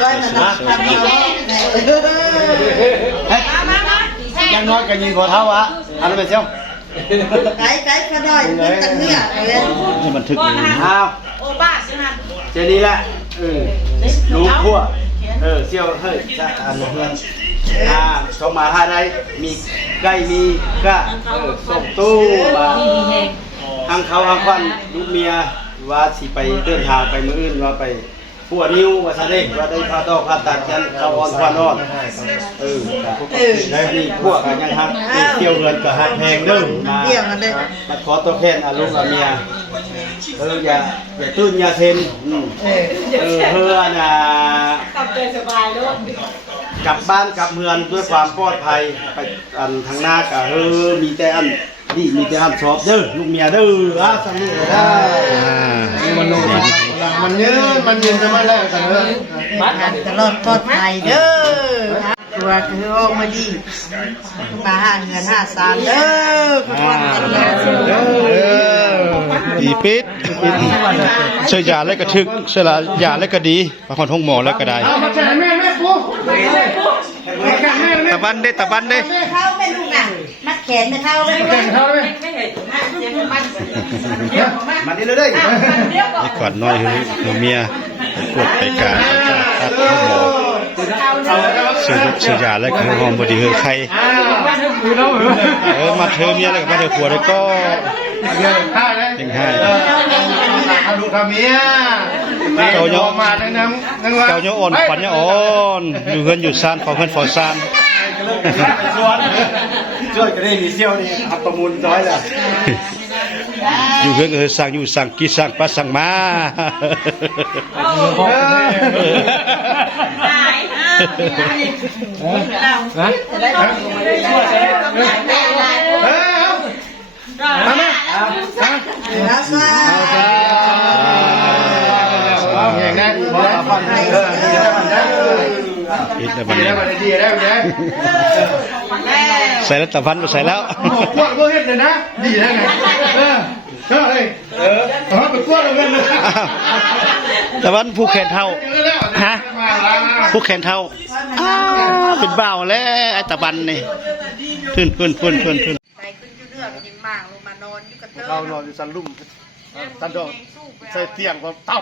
ก้อยมันยังน้อยกันยิงพอเท่าอะอันนั้นเป็นเชี่ยวไก่ก็ได้ตั้งเนื้อเลยนี่มันถึกอ้าวโอ้บ้าใช่ไหมเจนี่แหละลูกพวกเชี่ยวเฮ้ยจะอันเพื่อนเขามาหาได้มีไก่มีก้าส่งตู้มาทางเขาทางควันลูกเมียว่าสิไปเดินทางไปมื้ออื่นว่าไปผัวนิ้วว่าซะเด้ว่าได้พาต่อพาตัดกันเขาอ่อนควันอ่อนได้นี่พวกกันยังฮักเที่ยวเงินกับฮักแพงเด้อมาขอตัวแทนลูกกับเมียอย่าตื่นอย่าเซนเพื่อน่ะกลับใจสบายด้วยกลับบ้านกลับเมืองด้วยความปลอดภัยไปทางหน้าก็มีแต่อันนี่มีแต่อันชอบเด้อลูกเมียเด้อสังนี่ได้มันยืนจะมาแล้วกันเด้อตลอดปลอดภัยเด้อตัวคือออกมาดีมาหาเงิน53เด้อคุณวันเด้อดีปิดเสียยาแล้วก็ถึกเสียยาแล้วก็ดีบางคนห้องหมอแล้วก็ได้ตะบันได้ตะบันได้เข้าไม่ลูกน่ะมัดแขนไม่เข้าเลยไม่เห็นมาดิเลยนี่ก่อนน้อยคือเมียกดไปการตัดห้องหมอเสียยาแล้วก็ห้องบดีคือใครมาเธอเมียแล้วก็มาเธอผัวแล้วก็ยังให้ลูกทำเมียเจ้าเนาะเจ้าเนาะอ่อนขวัญเนาะอ่อนอยู่เฮือนอยู่ซานขอเฮือนขอซานช่วยก็ได้มีเที่ยวนี่อัปประมูลน้อยละอยู่เฮือนก็สั่งอยู่สั่งกี่สั่งปลาสั่งมาปิดแล้วมันใส่แล้วตะพันก็ใส่แล้วกวดก็เห็นเลยนะดีแล้วไงก็เลยไปกวดเอาเงินเลยตะพันผู้แขนเท่าฮะผู้แขนเท่าเป็นบ่าวแล้วไอ้ตะพันนี่ขึ้นไปขึ้นอยู่เนื้อมันยังมากลงมานอนอยู่กับเธอเรานอนอยู่สันลุ่มสันดอกใส่เตียงก็เต้า